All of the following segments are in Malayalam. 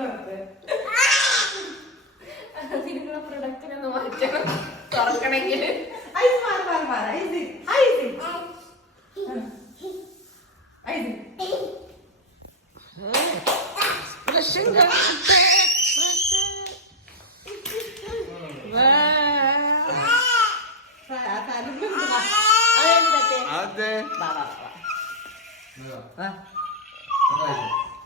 പുറത്ത് അതിനുള്ള പ്രൊഡക്റ്റിനെ മാറ്റണം. തുറക്കണമെങ്കിൽ. അതെ. ആ.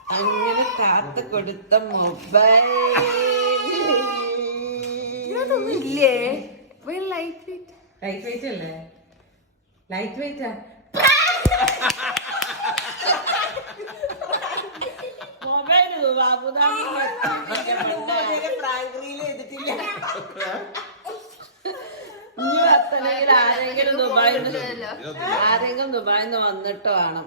അങ്ങനെ കാത്തു കൊടുത്ത മൊബൈൽ. ഇല്ലേ ലൈറ്റ് വെയിറ്റ് ലൈറ്റ് വെയിറ്റ് അല്ലേ? ലൈറ്റ് വെയിറ്റാ മൊബൈൽ ഇനി ആരെങ്കിലും ദുബായിൽ ആരെങ്കിലും ദുബായിൽ നിന്ന് വന്നിട്ട് വേണം.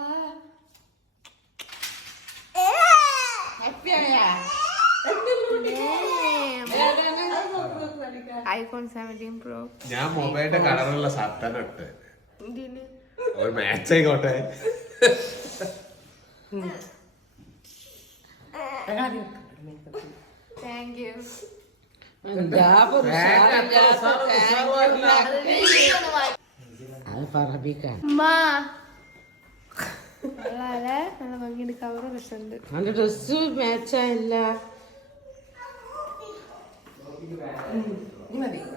IPhone seventeen pro. ഞാൻ മൊബൈലിന്റെ കളറുള്ള ഷർട്ടാണ് ഇട്ട്. ഒരു മാച്ച് ആയിക്കോട്ടെ. താങ്ക് യു അത് നല്ല ഭംഗിയുടെ ഡ്രസ് മാച്ചായില്ല 嗯你买呗